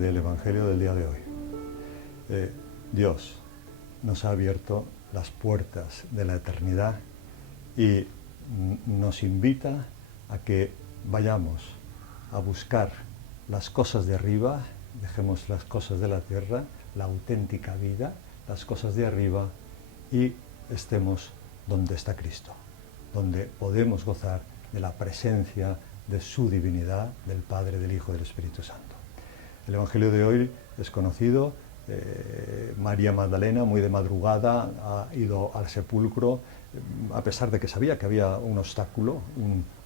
del Evangelio del día de hoy. Dios nos ha abierto las puertas de la eternidad y nos invita a que vayamos a buscar las cosas de arriba, dejemos las cosas de la tierra, la auténtica vida, las cosas de arriba, y estemos donde está Cristo, donde podemos gozar de la presencia de su divinidad, del Padre, del Hijo y del Espíritu Santo. El Evangelio de hoy es conocido. María Magdalena, muy de madrugada, ha ido al sepulcro, a pesar de que sabía que había un obstáculo,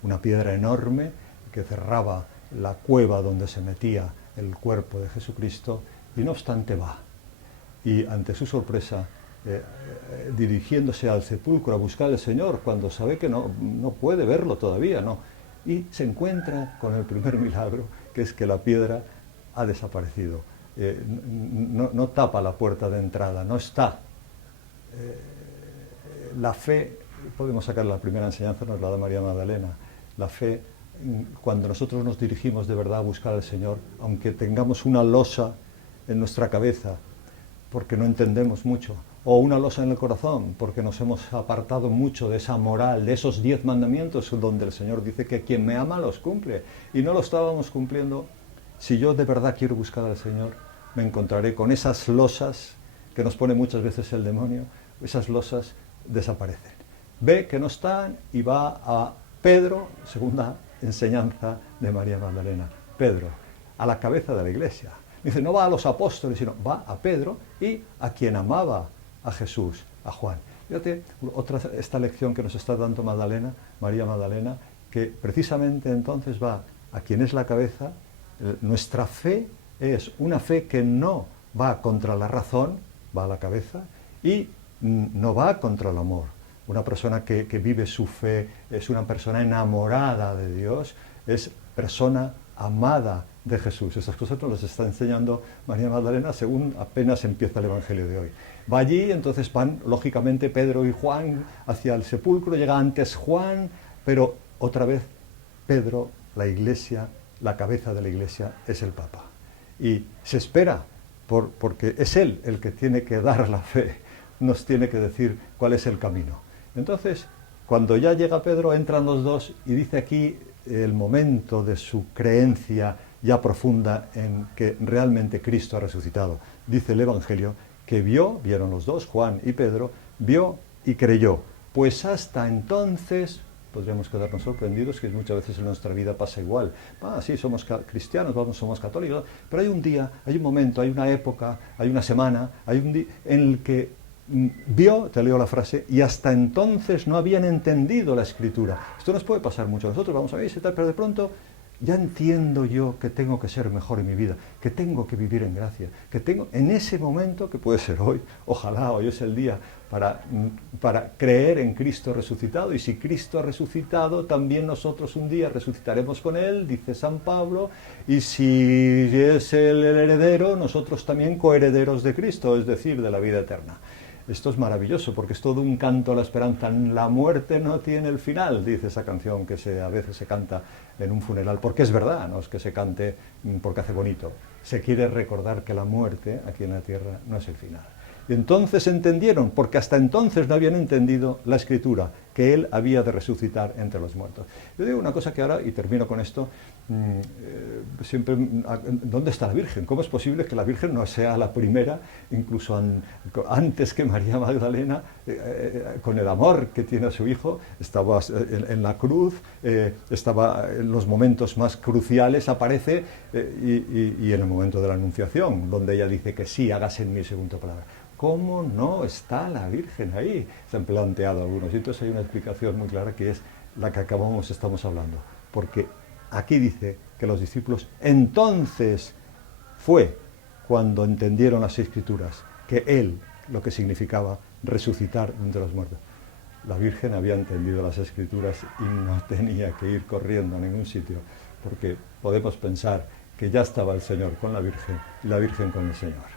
una piedra enorme que cerraba la cueva donde se metía el cuerpo de Jesucristo, y no obstante va. Y ante su sorpresa, dirigiéndose al sepulcro a buscar al Señor, cuando sabe que no puede verlo todavía, no, y se encuentra con el primer milagro, que es que la piedra ha desaparecido. No tapa la puerta de entrada, no está. La fe, podemos sacar la primera enseñanza, nos la da María Magdalena. La fe, cuando nosotros nos dirigimos de verdad a buscar al Señor, aunque tengamos una losa en nuestra cabeza, porque no entendemos mucho, o una losa en el corazón, porque nos hemos apartado mucho de esa moral, de esos 10 mandamientos, donde el Señor dice que quien me ama los cumple, y no lo estábamos cumpliendo. Si yo de verdad quiero buscar al Señor, me encontraré con esas losas que nos pone muchas veces el demonio. Esas losas desaparecen. Ve que no están y va a Pedro, segunda enseñanza de María Magdalena. Pedro, a la cabeza de la iglesia. Dice, no va a los apóstoles, sino va a Pedro y a quien amaba a Jesús, a Juan. Fíjate, esta lección que nos está dando María Magdalena, que precisamente entonces va a quien es la cabeza. Nuestra fe es una fe que no va contra la razón, va a la cabeza, y no va contra el amor. Una persona que vive su fe es una persona enamorada de Dios, es persona amada de Jesús. Estas cosas nos las está enseñando María Magdalena según apenas empieza el Evangelio de hoy. Va allí, entonces van, lógicamente, Pedro y Juan hacia el sepulcro, llega antes Juan, pero otra vez Pedro, la iglesia, la cabeza de la iglesia, es el Papa. Y se espera, porque es él el que tiene que dar la fe, nos tiene que decir cuál es el camino. Entonces, cuando ya llega Pedro, entran los dos, y dice aquí el momento de su creencia ya profunda en que realmente Cristo ha resucitado. Dice el Evangelio que vieron los dos, Juan y Pedro, vio y creyó. Pues hasta entonces podríamos quedarnos sorprendidos, que muchas veces en nuestra vida pasa igual. Sí, somos cristianos, somos católicos, pero hay un día, hay un momento, hay una época, hay una semana, hay un día en el que vio, te leo la frase, y hasta entonces no habían entendido la Escritura. Esto nos puede pasar mucho. Nosotros vamos a ver, pero de pronto ya entiendo yo que tengo que ser mejor en mi vida, que tengo que vivir en gracia, que tengo en ese momento, que puede ser hoy, ojalá hoy es el día para creer en Cristo resucitado, y si Cristo ha resucitado, también nosotros un día resucitaremos con Él, dice San Pablo, y si es el heredero, nosotros también coherederos de Cristo, es decir, de la vida eterna. Esto es maravilloso, porque es todo un canto a la esperanza. La muerte no tiene el final, dice esa canción que a veces se canta en un funeral, porque es verdad, no es que se cante porque hace bonito. Se quiere recordar que la muerte aquí en la tierra no es el final. Y entonces entendieron, porque hasta entonces no habían entendido la Escritura, que Él había de resucitar entre los muertos. Yo digo una cosa que ahora, y termino con esto, siempre, ¿dónde está la Virgen? ¿Cómo es posible que la Virgen no sea la primera, incluso antes que María Magdalena, con el amor que tiene a su hijo, estaba en la cruz, estaba en los momentos más cruciales, aparece, y en el momento de la Anunciación, donde ella dice que sí, hágase en mí según tu palabra. ¿Cómo no está la Virgen ahí? Se han planteado algunos, y entonces hay una explicación muy clara, que es la que estamos hablando, porque aquí dice que los discípulos entonces fue cuando entendieron las Escrituras, que Él, lo que significaba resucitar entre los muertos. La Virgen había entendido las Escrituras y no tenía que ir corriendo a ningún sitio, porque podemos pensar que ya estaba el Señor con la Virgen y la Virgen con el Señor.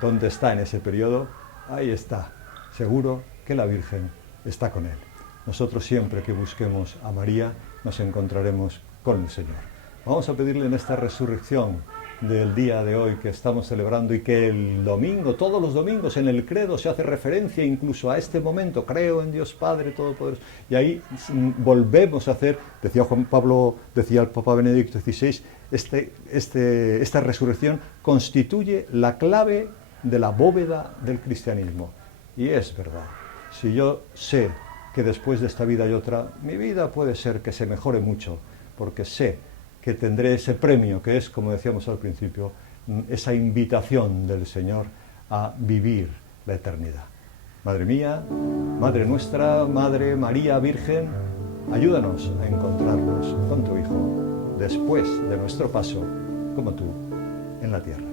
¿Dónde está en ese periodo? Ahí está. Seguro que la Virgen está con Él. Nosotros siempre que busquemos a María nos encontraremos con el Señor. Vamos a pedirle en esta resurrección del día de hoy que estamos celebrando y que el domingo, todos los domingos en el credo se hace referencia incluso a este momento, creo en Dios Padre Todopoderoso, y ahí volvemos a hacer, decía Juan Pablo, decía el Papa Benedicto XVI, esta resurrección constituye la clave de la bóveda del cristianismo. Y es verdad, si yo sé que después de esta vida hay otra, mi vida puede ser que se mejore mucho, porque sé que tendré ese premio que es, como decíamos al principio, esa invitación del Señor a vivir la eternidad. Madre mía, Madre nuestra, Madre María Virgen, ayúdanos a encontrarnos con tu Hijo después de nuestro paso, como tú, en la tierra.